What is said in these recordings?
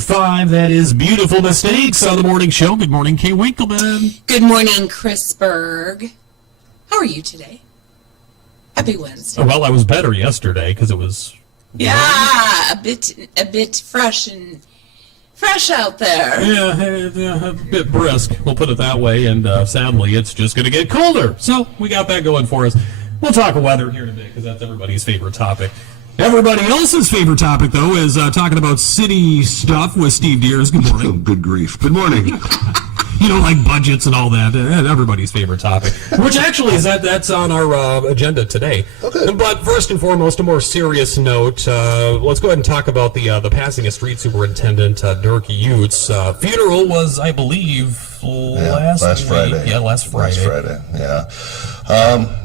5, that is Beautiful Mistakes on the morning show. Good morning, Kay Winkleman. Good morning, Chris Berg. How are you today? Happy Wednesday. Oh, well, I was better yesterday because it was... Yeah, a bit fresh out there. Yeah, a bit brisk, we'll put it that way, and sadly, it's just going to get colder. So we got that going for us. We'll talk weather here today because that's everybody's favorite topic. Everybody else's favorite topic, though, is talking about city stuff with Steve Diers. Good morning. Oh, good grief. Good morning. You know, like budgets and all that. Everybody's favorite topic. Which actually is that's on our agenda today. Okay. But first and foremost, a more serious note. Let's go ahead and talk about the passing of Street Superintendent Dirk Uetz. Funeral was, I believe, last Friday. Yeah, last Friday. Yeah.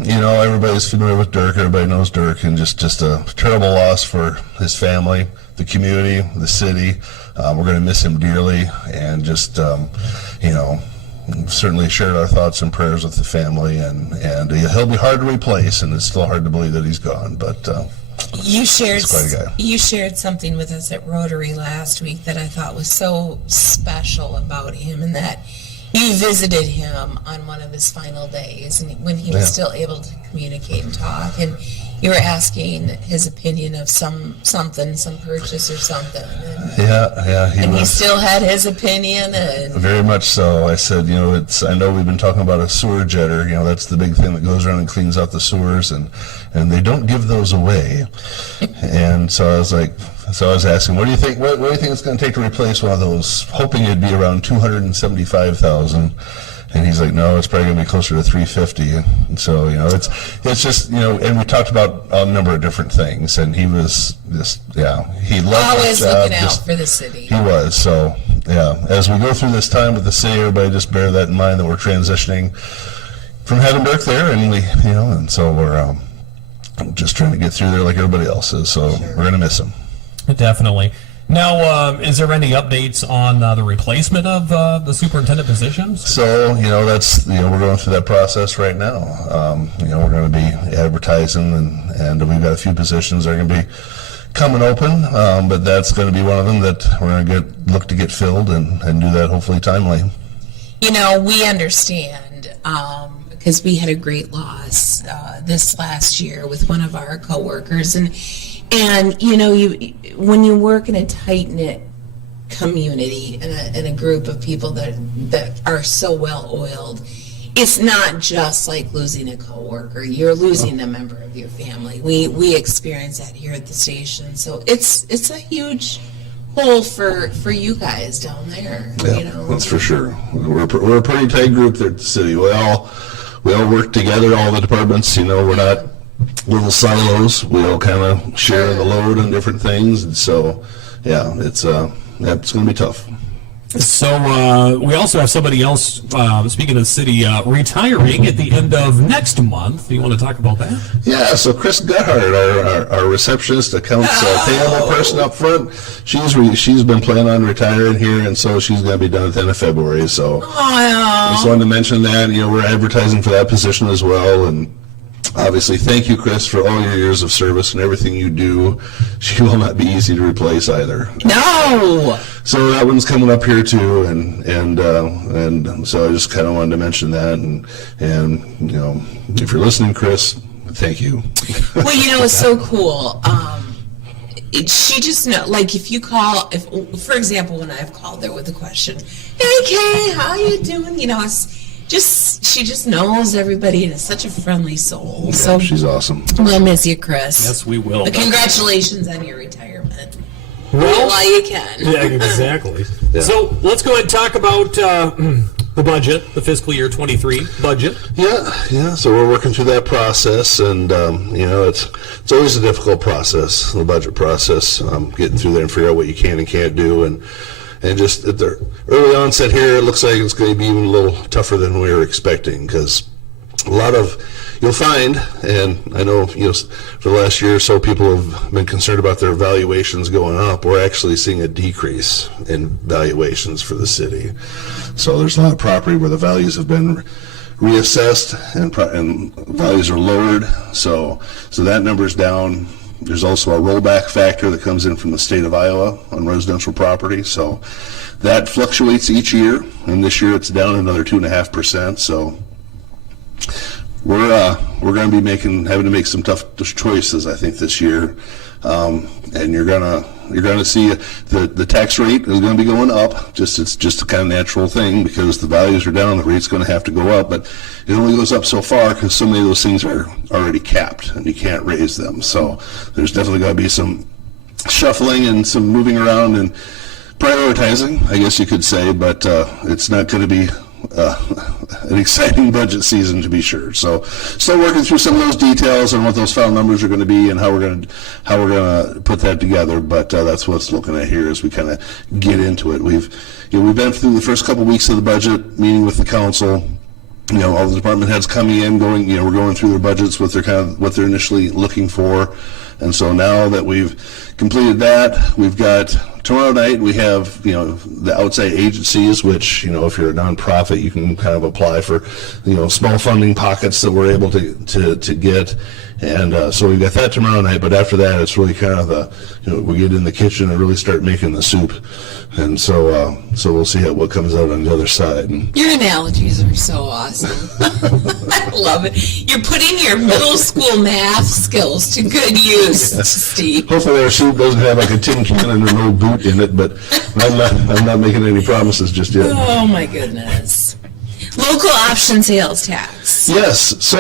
You know, everybody's familiar with Dirk. Everybody knows Dirk, and just a terrible loss for his family, the community, the city. We're going to miss him dearly, and just, you know, certainly shared our thoughts and prayers with the family, and he'll be hard to replace, and it's still hard to believe that he's gone, but he's quite a guy. You shared something with us at Rotary last week that I thought was so special about him, and that you visited him on one of his final days, and when he was still able to communicate and talk, and you were asking his opinion of some purchase or something. And he still had his opinion. And very much so. I said, you know, I know we've been talking about a sewer jetter. You know, that's the big thing that goes around and cleans out the sewers, and they don't give those away. And so I was asking, what do you think? What do you think it's going to take to replace one of those? Hoping it'd be around $275,000. And he's like, no, it's probably going to be closer to $350,000. And so, you know, it's just, you know, and we talked about a number of different things, and he was just, he loved always looking out for the city. He was. So, yeah, as we go through this time with the city, everybody just bear that in mind, that we're transitioning from having Dirk there, and and so we're just trying to get through there like everybody else is. So We're going to miss him. Definitely. Now, is there any updates on the replacement of the superintendent positions? So, you know, we're going through that process right now. You know, we're going to be advertising, and we've got a few positions that are going to be coming open, but that's going to be one of them that we're going to look to get filled and do that hopefully timely. You know, we understand, because we had a great loss this last year with one of our coworkers, and you know, when you work in a tight-knit community and a group of people that are so well-oiled, it's not just like losing a coworker. You're losing a member of your family. We experience that here at the station, so it's a huge hole for you guys down there. Yeah, you know? That's for sure. We're a pretty tight group there at the city. We all work together, all the departments. You know, we're not little silos. We all kind of share the load on different things, and so it's going to be tough. So we also have somebody else, speaking of the city, retiring at the end of next month. Do you want to talk about that? Yeah, so Chris Guthart, our receptionist, accounts payable person up front, she's been planning on retiring here, and so she's going to be done at the end of February. So I just wanted to mention that. You know, we're advertising for that position as well, and obviously, thank you, Chris, for all your years of service and everything you do. She will not be easy to replace either. No. So that one's coming up here too, and so I just kind of wanted to mention that, and you know, if you're listening, Chris, thank you. Well, you know, it's so cool. She just know, like, if you call, for example, when I've called her with a question, hey Kay, how you doing? You know, she just knows everybody and is such a friendly soul. Yeah, so she's awesome. We'll miss you, Chris. Yes, we will. But congratulations on your retirement. Well, while you can. Yeah, exactly. Yeah. So let's go ahead and talk about the budget, the fiscal year 23 budget. Yeah. So we're working through that process, and you know, it's always a difficult process, the budget process, getting through there and figure out what you can and can't do, and just at the early onset here, it looks like it's going to be even a little tougher than we were expecting, because a lot of, you'll find, and I know, you know, for the last year or so, people have been concerned about their valuations going up. We're actually seeing a decrease in valuations for the city. So there's a lot of property where the values have been reassessed and values are lowered. So that number's down There's also a rollback factor that comes in from the state of Iowa on residential property. So that fluctuates each year, and this year it's down another 2.5%. So we're going to be having to make some tough choices, I think, this year. And you're gonna see the tax rate is going to be going up. It's just a kind of natural thing because the values are down. The rate's going to have to go up, but it only goes up so far because so many of those things are already capped and you can't raise them. So there's definitely going to be some shuffling and some moving around and prioritizing, I guess you could say. But it's not going to be an exciting budget season, to be sure. So still working through some of those details and what those final numbers are going to be and how we're going to put that together. But that's what's looking at here as we kind of get into it. We've been through the first couple weeks of the budget meeting with the council. All the department heads coming in, we're going through their budgets, what they're initially looking for. And so now that we've completed that, we've got tomorrow night, we have, the outside agencies, which, if you're a nonprofit, you can kind of apply for, small funding pockets that we're able to get. And so we've got that tomorrow night, but after that, it's really kind of we get in the kitchen and really start making the soup. And so we'll see what comes out on the other side. Your analogies are so awesome. I love it. You're putting your middle school math skills to good use, Steve. Hopefully our soup doesn't have like a tin can and an old boot in it, but I'm not making any promises just yet. Oh my goodness. Local option sales tax. Yes, so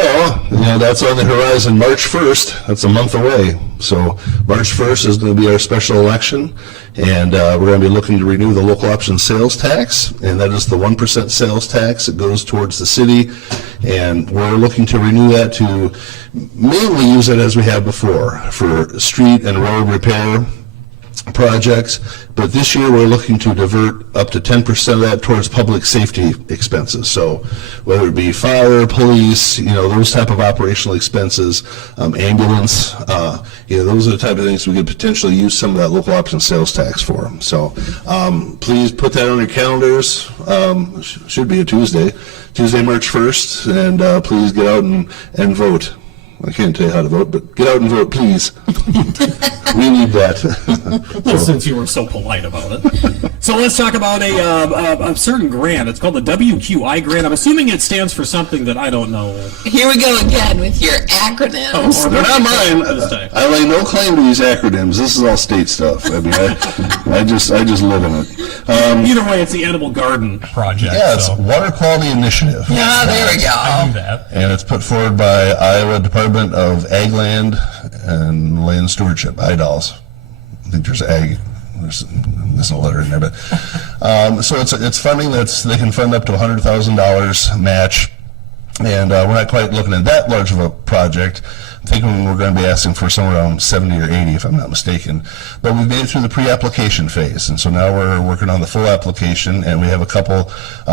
that's on the horizon. March 1st, that's a month away. So March 1st is going to be our special election, and we're going to be looking to renew the local option sales tax, and that is the 1% sales tax that goes towards the city, and we're looking to renew that to mainly use it as we have before for street and road repair projects, but this year we're looking to divert up to 10% of that towards public safety expenses. So whether it be fire, police, those type of operational expenses, ambulance, those are the type of things we could potentially use some of that local option sales tax for. So please put that on your calendars. Should be a Tuesday, March 1st, and please get out and vote. I can't tell you how to vote, but get out and vote, please. We need that. Well, since you were so polite about it. So let's talk about a certain grant. It's called the WVI Grant. I'm assuming it stands for something that I don't know. Here we go again with your acronyms. They're not mine. I lay no claim to these acronyms. This is all state stuff. I mean, I just live in it. Either way, it's the Edible Garden Project. Yeah, it's Water Quality Initiative. Yeah, there we go. I knew that. And it's put forward by Iowa Department of Ag Land and Land Stewardship, IDALS. I think there's a letter in there, but so it's funding they can fund up to $100,000 match, and we're not quite looking at that large of a project. I'm thinking we're going to be asking for somewhere around 70 or 80, if I'm not mistaken. But we've made it through the pre-application phase, and so now we're working on the full application, and we have a couple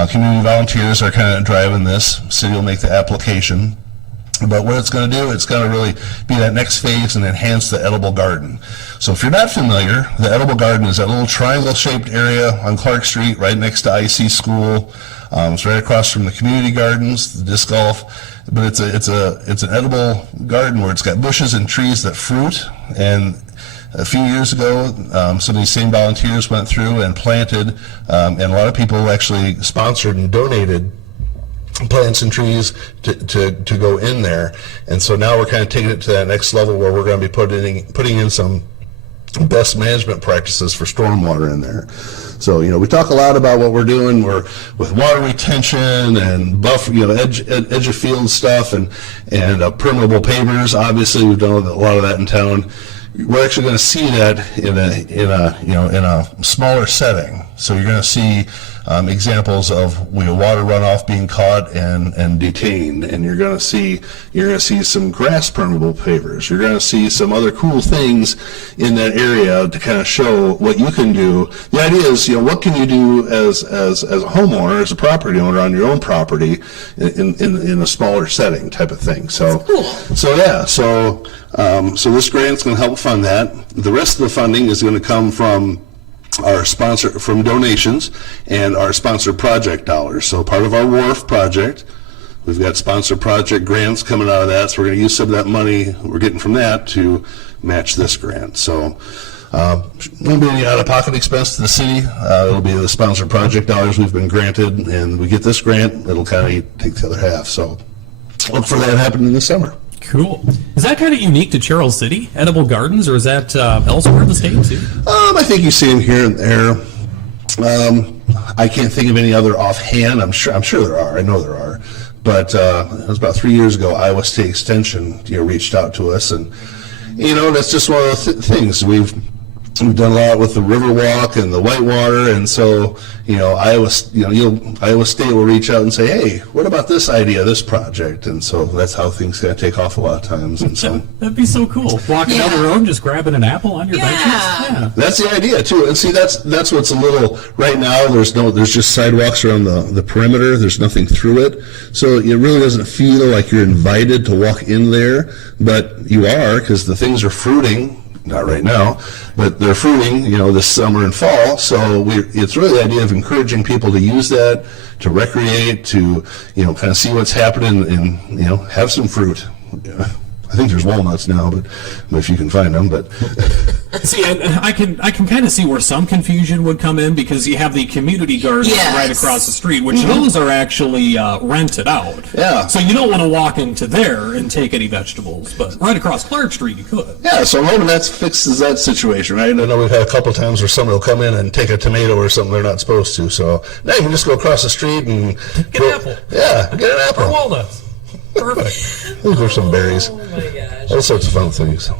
community volunteers are kind of driving this. City will make the application. But what it's going to do, it's going to really be that next phase and enhance the edible garden. So if you're not familiar, the edible garden is that little triangle-shaped area on Clark Street right next to IC School. It's right across from the community gardens, the disc golf. But it's an edible garden where it's got bushes and trees that fruit. And a few years ago, some of these same volunteers went through and planted, and a lot of people actually sponsored and donated plants and trees to go in there. And so now we're kind of taking it to that next level where we're going to be putting in some best management practices for stormwater in there. So, we talk a lot about what we're doing. We're with water retention and buffer, edge of field stuff and permeable pavers. Obviously, we've done a lot of that in town. We're actually going to see that in a smaller setting. So you're going to see examples of water runoff being caught and detained, and you're going to see some grass permeable pavers. You're going to see some other cool things in that area to kind of show what you can do. The idea is, what can you do as a homeowner, as a property owner on your own property in a smaller setting type of thing. So cool. So this grant's going to help fund that. The rest of the funding is going to come from donations and our sponsored project dollars. So part of our WARF project, We've got sponsored project grants coming out of that, so we're going to use some of that money we're getting from that to match this grant. So won't be any out-of-pocket expense to the city. It'll be the sponsored project dollars we've been granted, and we get this grant, it'll kind of take the other half. So look for that happening this summer. Cool. Is that kind of unique to Charles City, edible gardens, or is that elsewhere in the state too? I think you see them here and there. I can't think of any other offhand. I'm sure there are. I know there are. But it was about 3 years ago, Iowa State Extension reached out to us, and that's just one of the things we've done a lot with the Riverwalk and the Whitewater, and so Iowa State will reach out and say, hey, what about this idea, this project? And so that's how things kind of take off a lot of times. And so that'd be so cool. Walking down the road, just grabbing an apple on your benches. Yeah. That's the idea too. And see, that's what's a little right now. There's just sidewalks around the perimeter. There's nothing through it, so it really doesn't feel like you're invited to walk in there, but you are, because the things are fruiting. Not right now, but they're fruiting, this summer and fall. So it's really the idea of encouraging people to use that, to recreate, to, kind of see what's happening and, have some fruit. Yeah. I think there's walnuts now, but if you can find them, but. See, I can kind of see where some confusion would come in, because you have the community gardens right across the street, which those are actually rented out. Yeah. So you don't want to walk into there and take any vegetables, but right across Clark Street you could. Yeah, so I'm hoping that fixes that situation, right? I know we've had a couple of times where somebody will come in and take a tomato or something they're not supposed to, so now you can just go across the street and get an apple. Yeah, get an apple. Or walnuts. Perfect. Those are some berries. Oh my gosh. All sorts of fun things.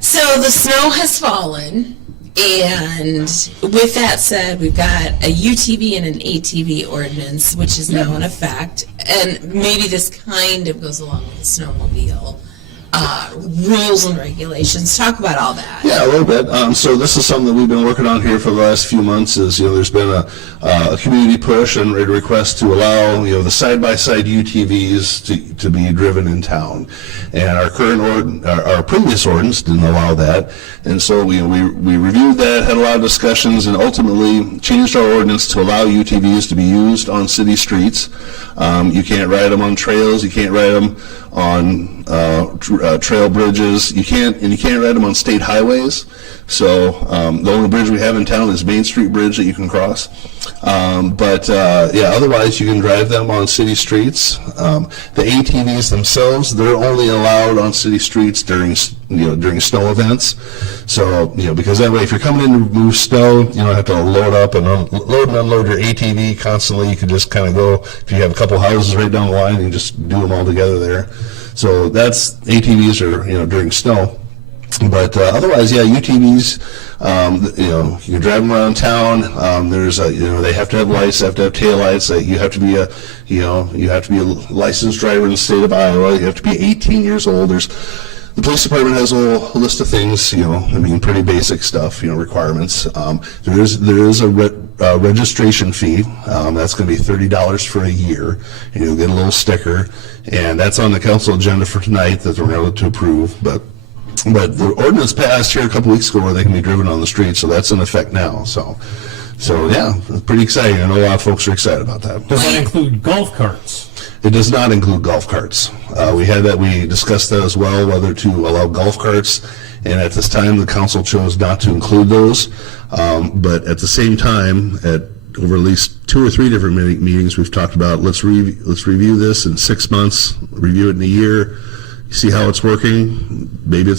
So the snow has fallen, and with that said, we've got a UTV and an ATV ordinance, which is now in effect, and maybe this kind of goes along with the snowmobile rules and regulations. Talk about all that. Yeah, a little bit. So this is something that we've been working on here for the last few months. Is there's been a community push and a request to allow the side-by-side UTVs to be driven in town, and our previous ordinance didn't allow that, and so we reviewed that, had a lot of discussions, and ultimately changed our ordinance to allow UTVs to be used on city streets. You can't ride them on trails. You can't ride them on trail bridges. You can't ride them on state highways. So the only bridge we have in town is Main Street Bridge that you can cross. Otherwise you can drive them on city streets. The ATVs themselves, they're only allowed on city streets during snow events. So because that way, if you're coming in to remove snow, you don't have to load up and load and unload your ATV constantly. You can just kind of go, if you have a couple houses right down the line, you can just do them all together there. So that's ATVs are during snow. But otherwise, UTVs, you can drive them around town. They have to have lights, they have to have taillights. You have to be a licensed driver in the state of Iowa. You have to be 18 years old. The police department has a list of things, pretty basic stuff, requirements. There is a registration fee. That's going to be $30 for a year, and you'll get a little sticker. And that's on the council agenda for tonight that we're able to approve. But the ordinance passed here a couple weeks ago where they can be driven on the street, so that's in effect now. So yeah, it's pretty exciting. I know a lot of folks are excited about that. Does that include golf carts? It does not include golf carts. We discussed that as well, whether to allow golf carts, and at this time the council chose not to include those. But at the same time, over at least 2 or 3 different meetings, we've talked about let's review this in 6 months, review it in a year, see how it's working. Maybe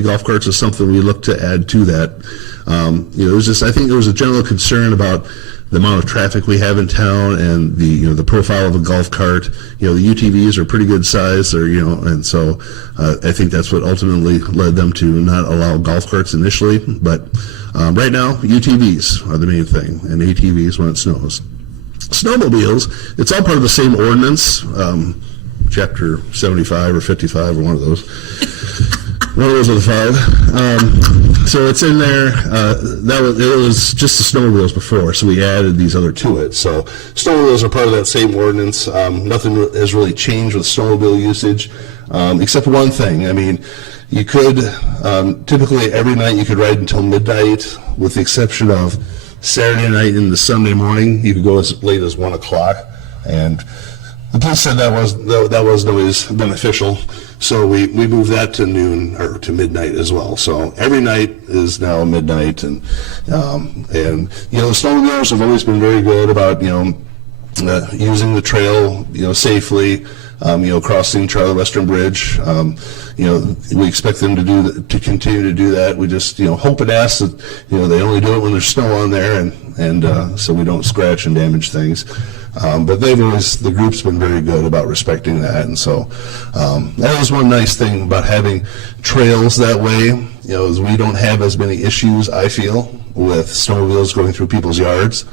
golf carts is something we look to add to that. I think there was a general concern about the amount of traffic we have in town and the profile of a golf cart. The UTVs are pretty good size, and so I think that's what ultimately led them to not allow golf carts initially. But right now, UTVs are the main thing, and ATVs when it snows. Snowmobiles, it's all part of the same ordinance, Chapter 75 or 55 or one of those. One of those are the 5. So it's in there. It was just the snowmobiles before, so we added these other to it. So snowmobiles are part of that same ordinance. Nothing has really changed with snowmobile usage, except one thing. You could, typically every night you could ride until midnight, with the exception of Saturday night into Sunday morning. You could go as late as 1 o'clock, and The police said that wasn't always beneficial, so we moved that to noon or to midnight as well. So every night is now midnight, and the snowmobilers have always been very good about using the trail safely. Crossing Charlie Western Bridge. We expect them to continue to do that. We just hope and ask that they only do it when there's snow on there, and so we don't scratch and damage things. But the group's been very good about respecting that, and so that was one nice thing about having trails that way. Is we don't have as many issues, I feel, with snowmobiles going through people's yards.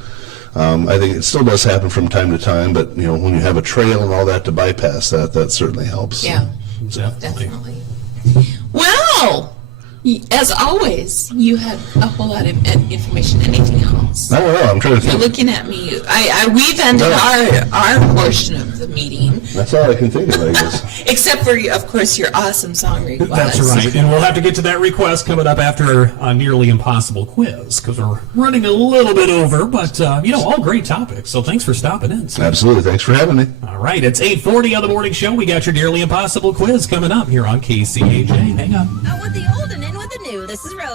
I think it still does happen from time to time, but when you have a trail and all that to bypass that certainly helps. Yeah, definitely. Well, as always, you had a whole lot of information. Anything else? I don't know. I'm trying to You're think. looking at me. We've ended our portion of the meeting, That's all I can think of, I guess. except for, of course, your awesome song request. That's right. And we'll have to get to that request coming up after a nearly impossible quiz, because we're running a little bit over, but, all great topics. So thanks for stopping in. So, Absolutely. Thanks for having me. all right, it's 8:40 on the morning show. We got your nearly impossible quiz coming up here on KCHA. Hang on. Out with the old and in with the new. This is Rose.